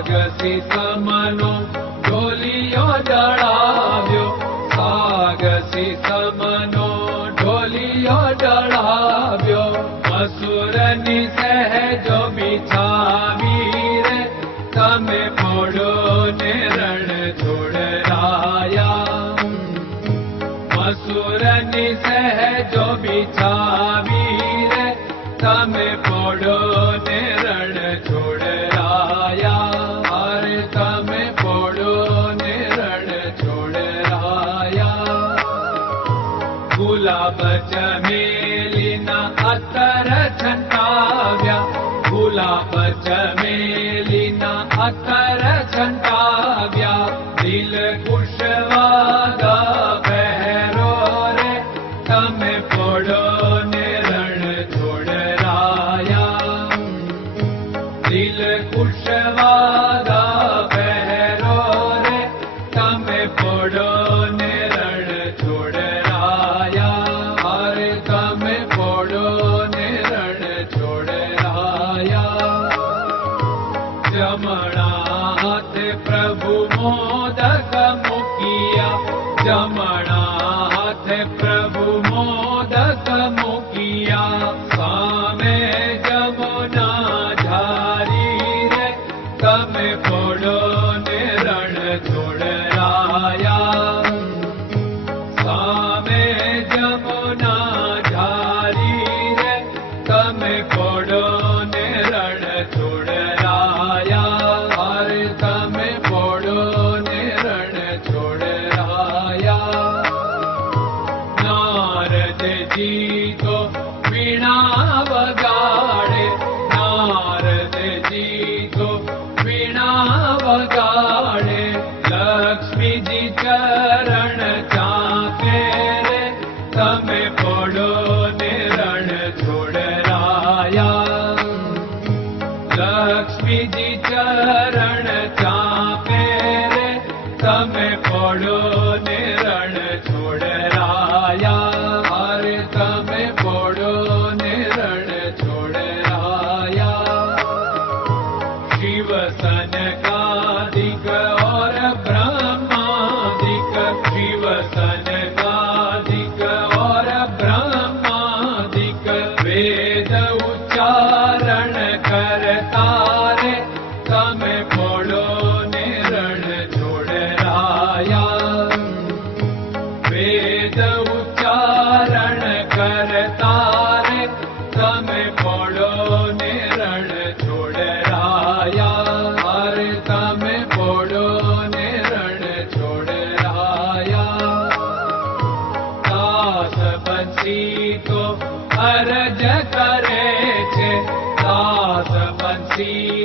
સાગસિત મનો ઢોલિયો જડાવ્યો સાગસિત મનો ઢોલિયો જડાવ્યો અસુરની સહેજો બિછાવી રે તમે પોડો ને રણ છોડરાયા અસુરની સહેજો બિછાવી રે તમે પોડો ને जलिना अर चण्टाव्या भुला जलिना मोदक मुखिया स्वामे जमुना जी चरण चाके रे, तमे पड़ो ने लक्ष्मी जी चरण चाके रे, तमे पड़ो ने रण छोड़राया अरे, तमे पड़ो see.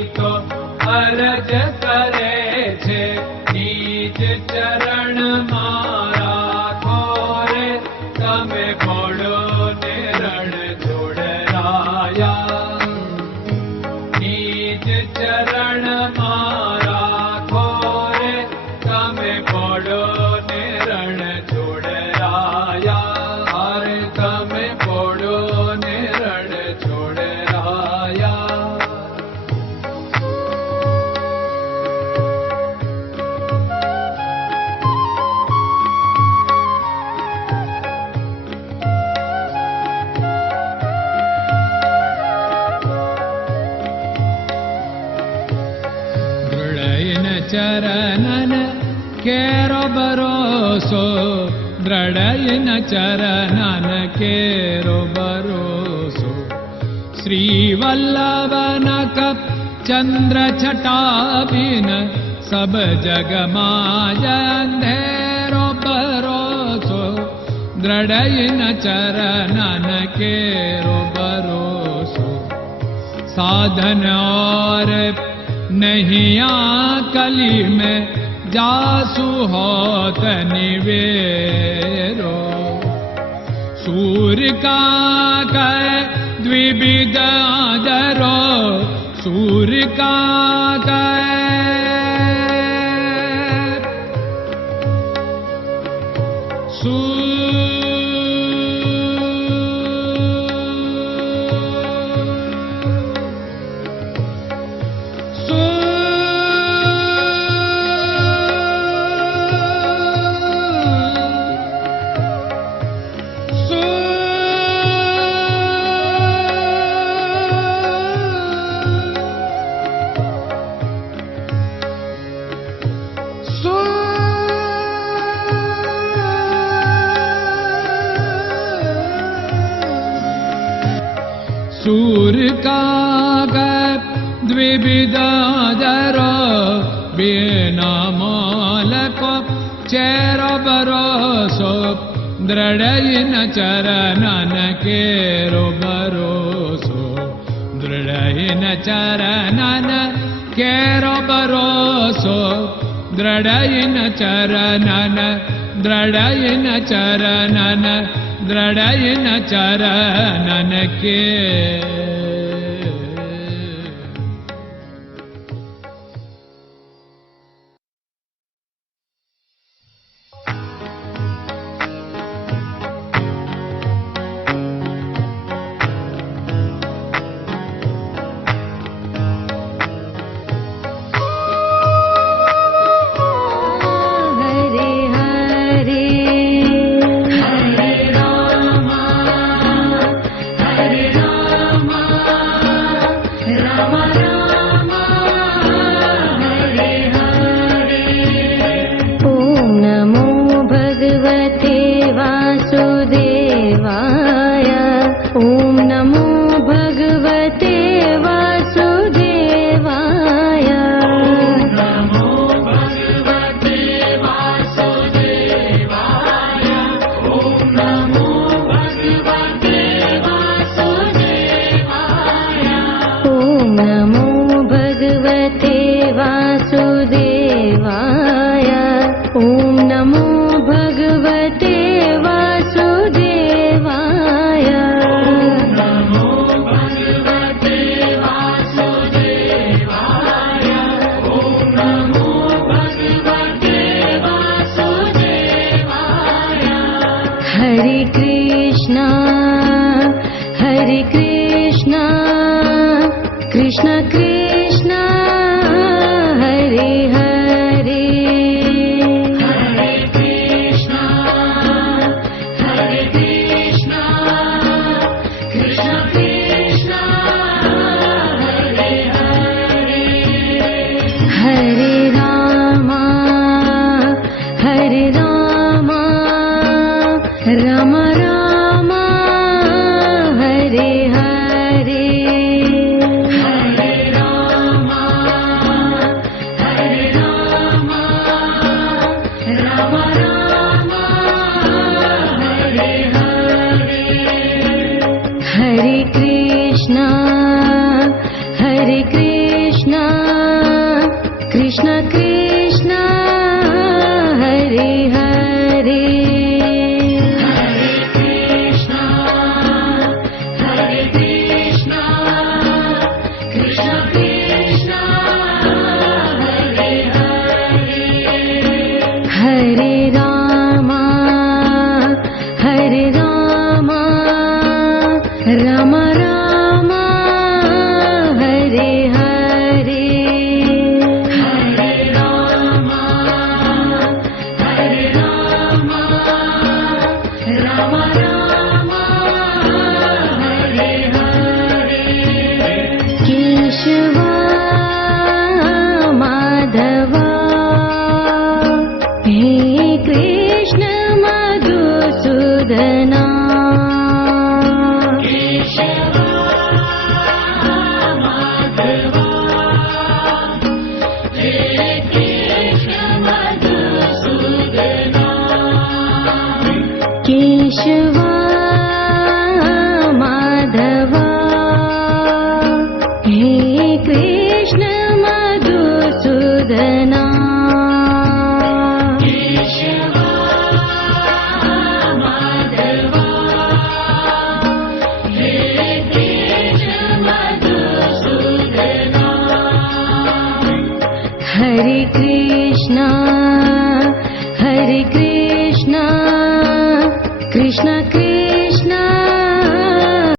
ಪಡೆಯಿನ ಚರಣನ ಕೇರೋ चरन केरो भरोसो श्रीवल्लभ चन्द्रटाबिन सब जगमाजेरो भरोसो दृढय न चरन केरो भरोसो साधन और नही मे जासु सुहत निवेरो। सूर्यका द्विविधारो सूर्यका विविधरो चेर बरोसो द्रढयिन चरन केरसो दृढयिन चरन केरो भरोसो दृढयिन चरन दृढयिन चरन दृढयिन चरन के Krishna Krishna